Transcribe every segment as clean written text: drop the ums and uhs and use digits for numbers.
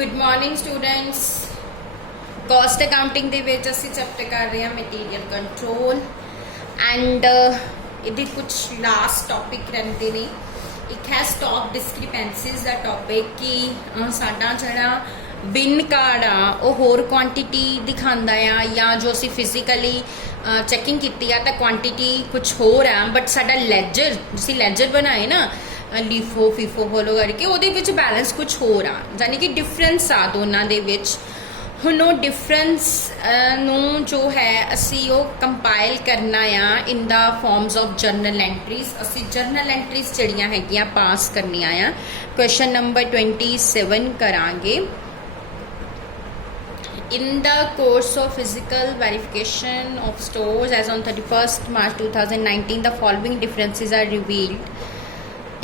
Good morning students. Cost accounting ਦੇ ਵਿੱਚ ਅਸੀਂ ਚੈप्टर ਕਰ ਰਹੇ ਹਾਂ ਮਟੀਰੀਅਲ ਕੰਟਰੋਲ ਐਂਡ ਇਹਦੇ ਕੁਝ ਲਾਸਟ ਟੌਪਿਕ ਰਹਿੰਦੇ ਨੇ। ਇੱਕ ਹੈ ਸਟਾਕ ਡਿਸਕ੍ਰਿਪੈਂਸੀਜ਼ ਦਾ ਟੌਪਿਕ ਕਿ ਸਾਡਾ ਜਿਹੜਾ ਬਿਨ ਕਾਰਡ ਆ ਉਹ ਹੋਰ ਕੁਆਂਟੀਟੀ ਦਿਖਾਉਂਦਾ ਆ ਜਾਂ ਜੋ ਅਸੀਂ ਫਿਜ਼ੀਕਲੀ ਚੈਕਿੰਗ ਕੀਤੀ ਆ ਤਾਂ ਕੁਆਂਟੀਟੀ ਕੁਝ ਹੋਰ ਆ ਬਟ ਸਾਡਾ ਲੈਜਰ ਅਸੀਂ ਲੈਜਰ ਬਣਾਏ ਨਾ ਲੀਫੋ ਫੀਫੋ ਫੋਲੋ ਕਰਕੇ ਉਹਦੇ ਵਿੱਚ ਬੈਲੈਂਸ ਕੁਝ ਹੋਰ ਆ ਯਾਨੀ ਕਿ ਡਿਫਰੈਂਸ ਆ ਦੋਨਾਂ ਦੇ ਵਿੱਚ। ਹੁਣ ਉਹ ਡਿਫਰੈਂਸ ਨੂੰ ਜੋ ਹੈ ਅਸੀਂ ਉਹ ਕੰਪਾਈਲ ਕਰਨਾ ਆ ਇਨ ਦਾ ਫਾਰਮਸ ਆਫ ਜਰਨਲ ਐਂਟਰੀਜ਼। ਅਸੀਂ ਜਰਨਲ ਐਂਟਰੀਜ਼ ਜਿਹੜੀਆਂ ਹੈਗੀਆਂ ਪਾਸ ਕਰਨੀਆਂ ਆ। ਕੁਐਸਚਨ ਨੰਬਰ 27 ਕਰਾਂਗੇ। In the course of physical verification of stores as on 31st March 2019, the following differences are revealed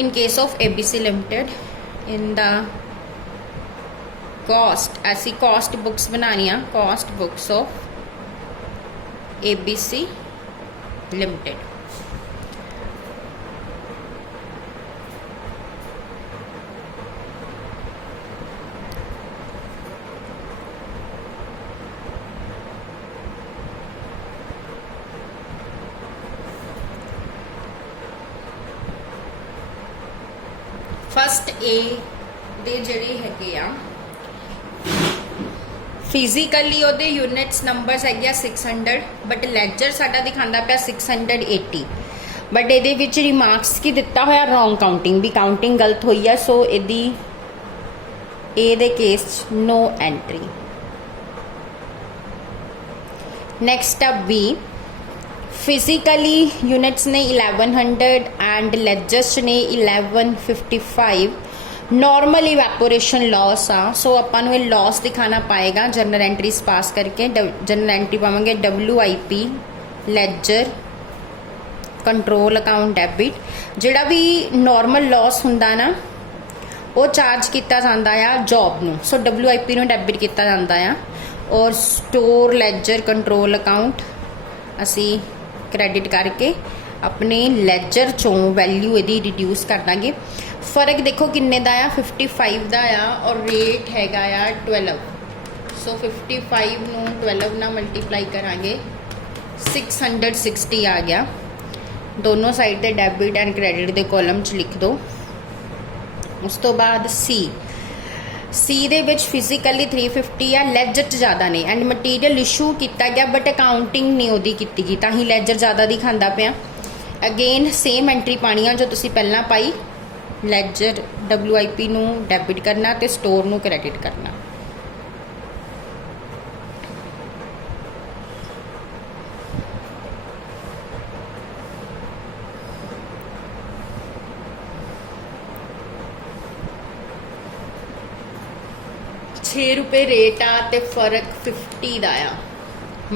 in case of ABC Limited. In the cost, ऐसी cost books बनानिया, cost books of ABC Limited. First A दे ਜਿਹੜੇ ਹੈਗੇ ਆ physically ਉਹਦੇ units numbers ਹੈਗੇ ਆ 600 but ledger ਸਾਡਾ ਦਿਖਾਉਂਦਾ ਪਿਆ 680 ਬਟ ਇਹਦੇ ਵਿੱਚ ਰਿਮਾਰਕਸ ਕੀ ਦਿੱਤਾ ਹੋਇਆ ਰੋਂਗ ਕਾਊਂਟਿੰਗ ਵੀ ਕਾਊਂਟਿੰਗ ਗਲਤ ਹੋਈ ਆ ਸੋ ਇਹਦੀ ਏ ਦੇ ਕੇਸ 'ਚ no entry. Next up B physically units ने 1100 एंड लेजर्स ने 1155 नॉर्मल इवैपोरेशन लॉस आ सो अपन ये लॉस दिखाना पाएगा जर्नल एंट्रीज पास करके। जर्नल एंट्री पावेंगे WIP ledger control account debit जिहड़ा भी नॉर्मल लॉस हुंदा ना वो चार्ज किया जाता है जॉब नूं सो WIP नूं डेबिट किया जाता है और स्टोर लेजर कंट्रोल अकाउंट असी क्रेडिट करके अपने लेजर चों वैल्यू यदि रिड्यूस कर देंगे। फर्क देखो किन्ने दा आ 55 दा आ और रेट हैगा आ 12 सो 55 नूं 12 ना मल्टीप्लाई करांगे 660 आ गया। दोनों साइड ते डेबिट एंड क्रेडिट के कॉलम च लिख दो। उस तो बाद सी दे विच फिजिकली 350 आ लैजर च ज़्यादा ने एंड मटीरियल इशू किया गया बट अकाउंटिंग नहीं उहदी कीती गई तां ही लैजर ज़्यादा दिखांदा पिया। अगेन सेम एंट्री पानी जो तुसी पहला पाई लैजर WIP नूं डेबिट करना ते स्टोर नूं क्रेडिट करना। ₹6 रेट आ ते फर्क 50 दा आ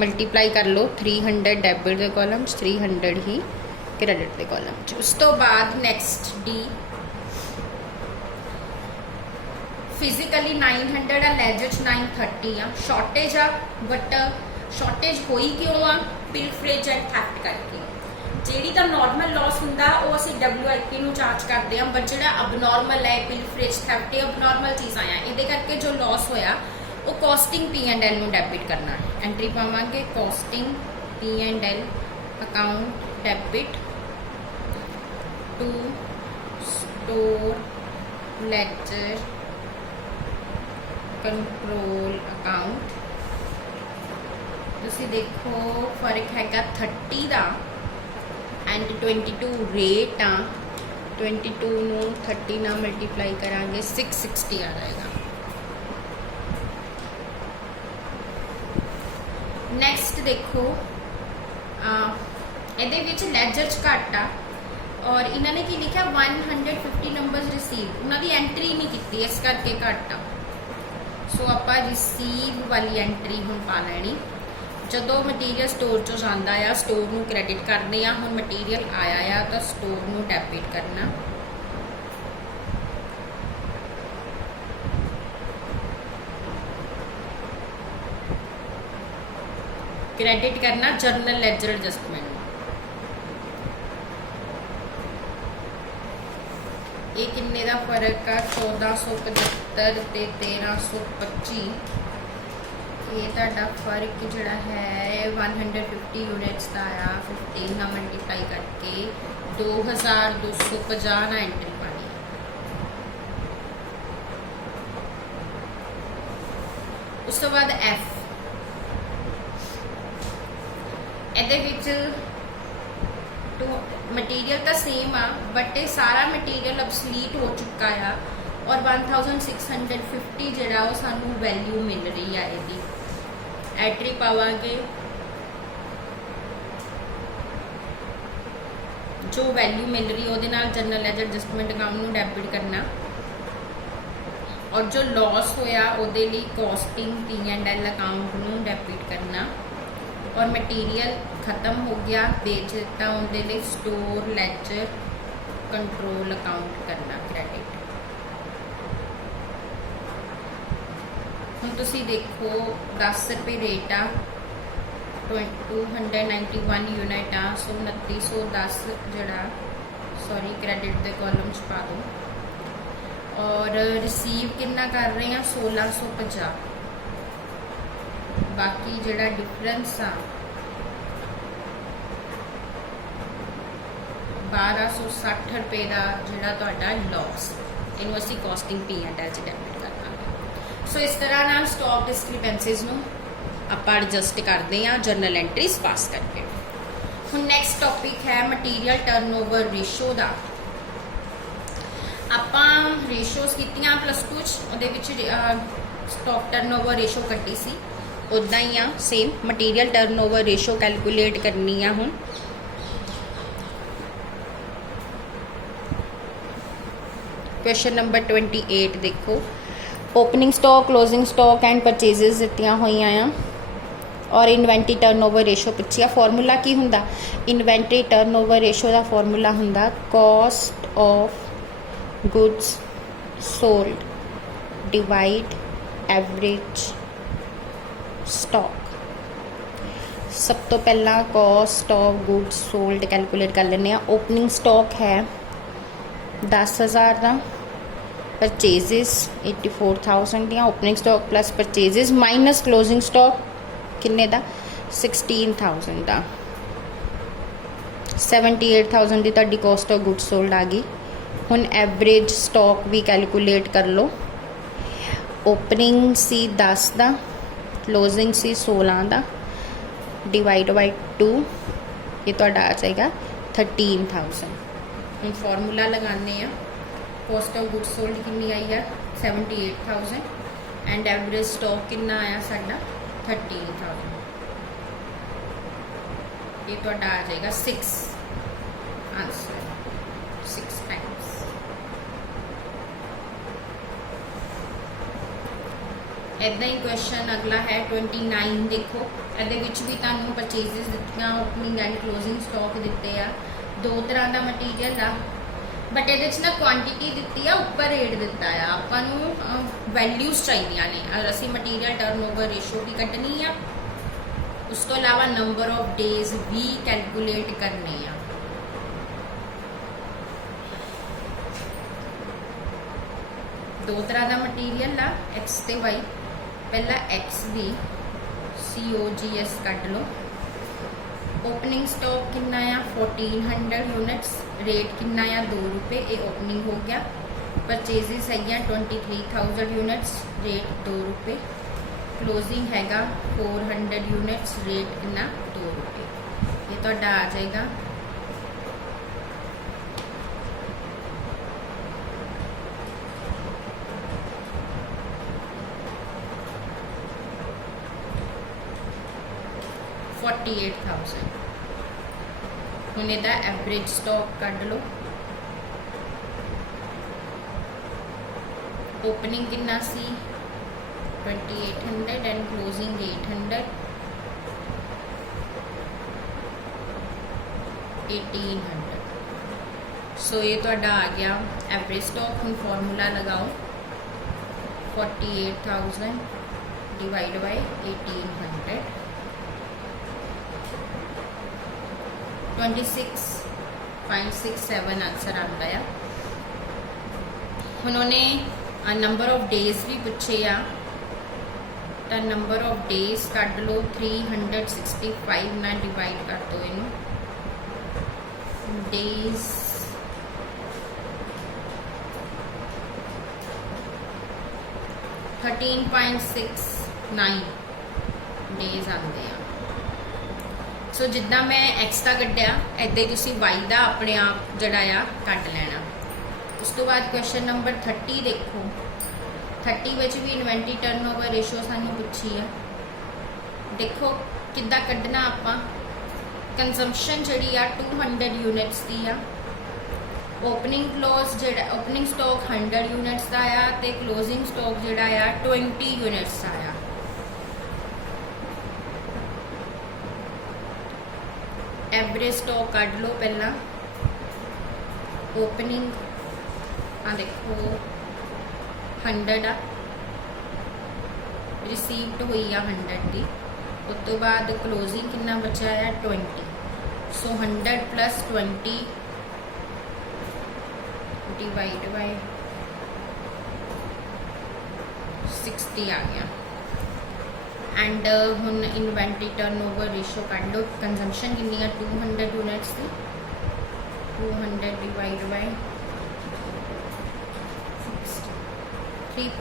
मल्टीप्लाई कर लो 300 डेबिट के कॉलम 300 ही क्रेडिट के कॉलम। उस तो बाद नेक्स्ट डी फिजिकली 900 आ लेजर 930 आ शॉर्टेज आ बट शॉर्टेज होई क्यों आ पिलफरेज एंड थैफ्ट करके। ਜਿਹੜੀ ਤਾਂ नॉर्मल लॉस ਹੁੰਦਾ ਉਹ ਅਸੀਂ WIP ਨੂੰ ਚਾਰਜ ਕਰਦੇ ਹਾਂ ਬਟ ਜਿਹੜਾ ਅਬਨੋਰਮਲ ਹੈ ਪਿਲਫਰੇਜ ਥੈਫਟ ਇਹ ਅਬਨੋਰਮਲ ਚੀਜ਼ਾਂ ਆ ਇਹਦੇ ਕਰਕੇ ਜੋ लॉस ਹੋਇਆ ਉਹ ਕੋਸਟਿੰਗ P&L ਨੂੰ ਡੈਬਿਟ ਕਰਨਾ। ਐਂਟਰੀ ਪਾਵਾਂਗੇ costing P&L account debit to store ledger control account. ਤੁਸੀਂ ਦੇਖੋ ਫਰਕ ਹੈਗਾ 30 ਦਾ एंड 22 रेट आ 22 नूं 30 ना मल्टीप्लाई करांगे 660 आ जाएगा। नैक्सट देखो ਇਹਦੇ ਵਿੱਚ ਲੈਜਰ ਚ ਘੱਟ ਆ और इन्होंने की लिखा 150 नंबर्स रिसीव उन्होंने एंट्री नहीं की इस करके घट आ सो आप रिसीव वाली एंट्री हम पा लैनी। ਜਦੋਂ ਮਟੀਰੀਅਲ ਸਟੋਰ ਚੋਂ ਜਾਂਦਾ ਆ ਸਟੋਰ ਨੂੰ ਕ੍ਰੈਡਿਟ ਕਰਦੇ ਆ। ਹੁਣ ਮਟੀਰੀਅਲ ਆਇਆ ਆ ਤਾਂ ਸਟੋਰ ਨੂੰ ਡੈਬਿਟ ਕਰਨਾ। ਕ੍ਰੈਡਿਟ ਕਰਨਾ ਜਰਨਲ ਲੈਜਰ ਐਡਜਸਟਮੈਂਟ। ये किन्ने दा फर्क आ 1475 170 ਤੇ 1325 ये ਤੁਹਾਡਾ फर्क ਜਿਹੜਾ है 150 यूनिट्स का आया 15 ਨਾਲ मल्टीप्लाई करके 2250 ना एंट्री पानी। उस तो बाद एफ ਇਹਦੇ ਵਿੱਚ तो मटीरियल तो सेम आ बट ये सारा मटीरियल अबसलीट हो चुका है और 1650 जड़ा वो सानू वैल्यू मिल रही है। यदि एंट्री पावांगे जो वैल्यू मिल रही है वो जनरल लेजर एडजस्टमेंट अकाउंट में डेबिट करना और जो लॉस होया उहदे लई कॉस्टिंग P&L अकाउंट में डेबिट करना और मटीरियल खत्म हो गया बेच दिता उनके लिए स्टोर लेजर कंट्रोल अकाउंट करना क्रेडिट। हुण तुसी देखो 10 रुपये रेट आ 291 यूनिट आ सो 2910 जड़ा सॉरी क्रेडिट के कॉलम च पा दो और रिसीव कितना कर रहे हैं 1650 बाकी जड़ा डिफरेंस आ 1260 रुपये का जड़ा तुहाडा लॉस इनू असीं कॉस्टिंग P&L च डेबिट करना। सो इस तरह नाल स्टॉक डिस्क्रिपेंसीज नू आपां एडजस्ट करते हैं जर्नल एंट्रीज पास करके। हुण नैक्सट टॉपिक है मटीरियल टर्नओवर रेशो का। आपां रेशोज कीतियां +2 उहदे विच स्टॉक टर्नओवर रेशो कड्ढी सी उदा ही आ same material turnover ratio calculate करनी आ। हुण क्वेश्चन नंबर 28 देखो opening stock closing stock and purchases दित्तियां होईयां आ और इन्वेंटरी टर्नओवर रेशो पूछिया। फॉर्मूला की हुंदा इन्वेंटरी टर्नओवर रेशो का फॉर्मूला हुंदा cost of goods sold divide average stock. सब तो पहला cost of goods sold calculate कर लेने। ओपनिंग स्टॉक है 10,000 का परचेजेस 84,000 दियाँ opening stock plus purchases minus closing stock किन्ने दा 16,000 का 78,000 की तुहाडी कॉस्ट ऑफ गुड्स सोल्ड आ गई। हुण एवरेज स्टॉक भी कैलकुलेट कर लो। ओपनिंग सी 10 का क्लोजिंग सी 16 का डिवाइड बाई 2 ये तुहाडा आ जाएगा 13,000। हम फॉर्मूला लगाने कॉस्ट ऑफ गुड्स सोल्ड कितनी आई है 78,000 एंड एवरेज स्टॉक कितना आया साडा 13,000। ये तुहाडा आ जाएगा 6 आंसर 6 टाइम्स। इदा ही क्वेश्चन अगला है 29 देखो ये भी तुहानू परचेजेस दित्तियां ओपनिंग एंड क्लोजिंग स्टॉक दिते आ दो तरह का मटीरियल आ बट ये ना क्वांटिटी दी है उपर रेट दिता है आपू वैल्यूज चाहिए ने और असी मटीरियल टर्नओवर रेशो भी कटनी है उस तो अलावा नंबर ऑफ डेज भी कैलकुलेट करने आ। दो तरह का मटीरियल आ एक्स ते वाई पहला एक्स भी COGS कट लो। ओपनिंग स्टॉक कितना आ 1400 यूनिट्स रेट कितना आ 2 रुपये ये ओपनिंग हो गया। परचेजेस है 23,000 यूनिट्स रेट 2 रुपये। क्लोजिंग हैगा 400 यूनिट्स रेट कितना 2 रुपये। ये तो आ जाएगा 48,000। हुण इहदा एवरेज स्टॉक कढ लो। ओपनिंग कितना सी 2800 एंड क्लोजिंग 800 1800। सो ये तुहाडा आ गया एवरेज स्टॉक। हुण फॉर्मूला लगाओ 48,000 डिवाइड बाय 1800 26.67 आंसर आता है। उन्होंने नंबर ऑफ डेज भी पूछे आ, तो नंबर ऑफ डेज कट लो 365 ना डिवाइड कर दो इनू डेज 13.69 डेज आते हैं। सो जिदा मैं एक्स का कढ़िया इदा ही तुम वाई का अपने आप जड़ा आ कट लेना। उस तो बाद क्वेश्चन नंबर 30 देखो, 30 में भी इन्वेंटरी टर्नओवर रेशो सानू पूछी है। देखो किदा कढ़ना आपां, कंजम्पशन जी 200 यूनिट्स की आ, ओपनिंग क्लोज जोड़ा ओपनिंग स्टॉक 100 यूनिट्स का आया तो क्लोजिंग स्टॉक जोड़ा आ 20 यूनिट्स का आया। एवरेज स्टॉक कढ़ लो पहला, ओपनिंग आ देखो 100 आ, रिसीव्ड हुई आ 100 की, उस तो बाद क्लोजिंग कितना बचा है 20। सो 100 प्लस 20 डिवाइड बाय 60 आ गया। एंड हुन इन्वेंटरी टर्नओवर रेशो कढ़ लो, कंजम्पशन कितनी है 200 यूनिट्स की, 200 डिवाइड बाय 3.3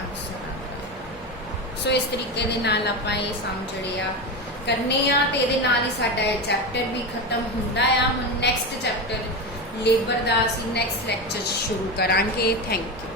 आंसर आ गया। सो इस तरीके दे नाल आपां ये सम जिहड़े आ करने आ ते इहदे नाल ही साडा ये चैप्टर भी खत्म हुंदा आ। हुण नैक्सट चैप्टर लेबर दा असीं नैक्सट लैक्चर शुरू करांगे। Thank you.